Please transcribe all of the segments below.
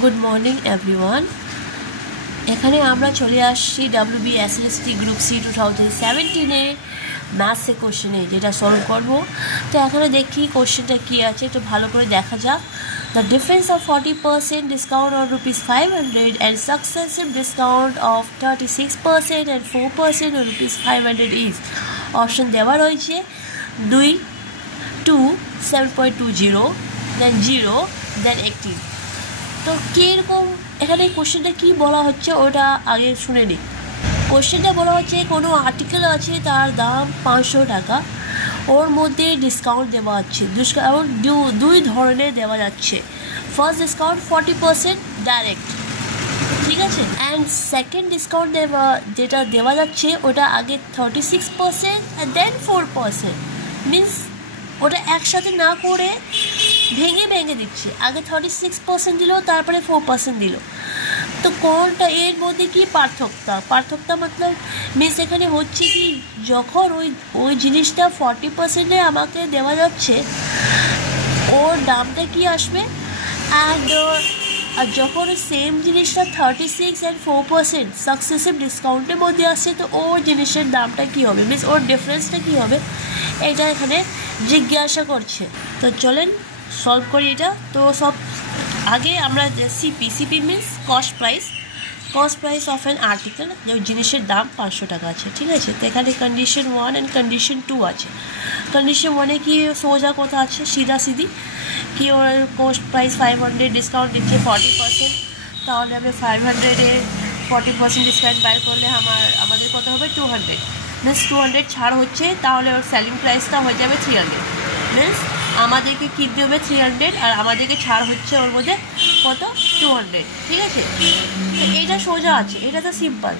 Good morning everyone. এখানে আমরা চলে আসছি WBSST গ্রুপ সি 2017-এ ম্যাথসে কোশ্চেনে, যেটা সলভ করব। তো এখানে দেখি কোশ্চেনটা কী আছে, একটু ভালো করে দেখা যাক। The difference of 40% discount on ₹500 and successive discount of 36% and 4% on ₹500 is. Option দেওয়া রয়েছে 2, 2, 7.20, দেন 0, দেন 18। তো কীরকম এখানে কোশ্চেনটা কী বলা হচ্ছে ওটা আগে শুনে নিই। কোশ্চেনটা বলা হচ্ছে কোনো আর্টিকেল আছে, তার দাম 500 টাকা, ওর মধ্যে ডিসকাউন্ট দেওয়া হচ্ছে। ডিসকাউন্ট দুই ধরনের দেওয়া যাচ্ছে। ফার্স্ট ডিসকাউন্ট 40% ডাইরেক্ট, ঠিক আছে, অ্যান্ড সেকেন্ড ডিসকাউন্ট যেটা দেওয়া যাচ্ছে ওটা আগে 36% অ্যান্ড দেন 4%। মিনস ওটা একসাথে না করে ভেঙে ভেঙে দিচ্ছে। আগে 36% দিল, তারপরে 4% দিল। তো কোনটা এর মধ্যে কি পার্থক্য মতলব মিনস এখানে হচ্ছে কি, যখন ওই জিনিসটা 40%-এ আমাকে দেওয়া যাচ্ছে, ওর দামটা কি আসবে, অ্যান্ড আর যখন সেম জিনিসটা 36 অ্যান্ড 4% সাকসেসিভ ডিসকাউন্টের মধ্যে আসছে, তো ওর জিনিসের দামটা কী হবে, মিনস ওর ডিফারেন্সটা কী হবে, এটা এখানে জিজ্ঞাসা করছে। তো চলেন সলভ করি এটা। তো সব আগে আমরা CP means cost price of an article, যে জিনিসের দাম 500 টাকা আছে, ঠিক আছে। তো এখানে কন্ডিশন 1 অ্যান্ড কন্ডিশন 2 আছে। কন্ডিশন 1-এ কি সোজা কথা আছে, সিধি কি ওর কস্ট প্রাইস 500, ডিসকাউন্ট দিচ্ছে 40%, তাহলে আমি 500-এ 40% ডিসকাউন্ট বাই করলে আমাদের কত হবে 200, মিনস 200 ছাড় হচ্ছে, তাহলে ওর সেলিং প্রাইসটা হয়ে যাবে 300। মিনস আমাদেরকে কিনতে হবে 300 আর আমাদেরকে ছাড় হচ্ছে ওর মধ্যে কত 200, ঠিক আছে। তো এইটা সোজা আছে, এটা তো সিম্পল।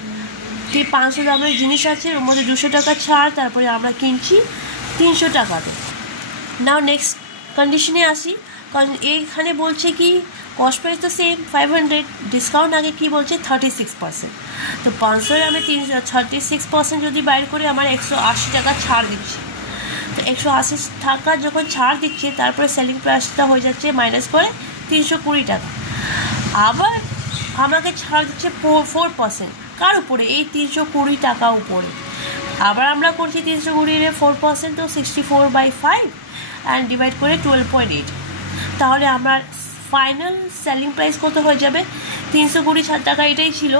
ঠিক 500 দামের জিনিস আছে, ওর মধ্যে 200 টাকা ছাড়, তারপরে আমরা কিনছি 300 টাকাতে। নাও নেক্সট কন্ডিশনে আসি, কারণ এইখানে বলছে কি কস্ট প্রাইস তো সেম 500, ডিসকাউন্ট আগে কি বলছে 36%। তো 500-এ আমি 36% যদি বাইর করে আমার 180 টাকা ছাড় দিচ্ছে। তো 180 টাকা যখন ছাড় দিচ্ছে, তারপরে সেলিং প্রাইসটা হয়ে যাচ্ছে মাইনাস করে 320 টাকা। আবার আমাকে ছাড় দিচ্ছে 4%, কার উপরে, এই 320 টাকা উপরে। আবার আমরা করছি 320-এর 4%, তো 64/5 অ্যান্ড ডিভাইড করে 12.8। তাহলে আমার ফাইনাল সেলিং প্রাইস কত হয়ে যাবে, 320 টাকা এটাই ছিল,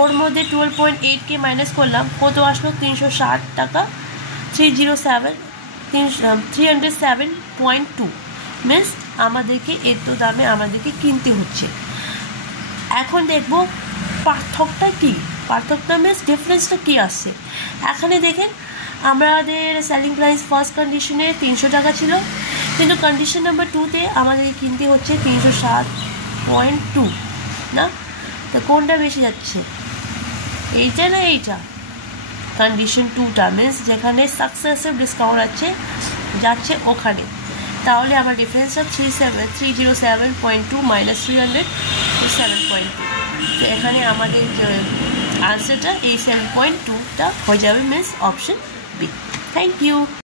ওর মধ্যে 12.8কে মাইনাস করলাম, কত আসলো 360 টাকা, 307.2, মিনস আমাদেরকে এত দামে আমাদেরকে কিনতে হচ্ছে। এখন দেখব পার্থক্যটা মিনস ডিফারেন্সটা কী আসছে। এখানে দেখেন আমাদের সেলিং প্রাইস ফার্স্ট কন্ডিশনে 300 টাকা ছিল, কিন্তু কন্ডিশন নাম্বার 2-তে আমাদেরকে কিনতে হচ্ছে 307.2 না। তো কোনটা বেশি যাচ্ছে, এইটা না এইটা, কন্ডিশন 2টা মিনস যেখানে সাকসেসিভ ডিসকাউন্ট আছে যাচ্ছে ওখানে। তাহলে আমার ডিফারেন্সটা 307.2 মাইনাস 300 7.2। তো এখানে আমাদের আনসারটা এই 7.2টা হয়ে যাবে, means option B. Thank you.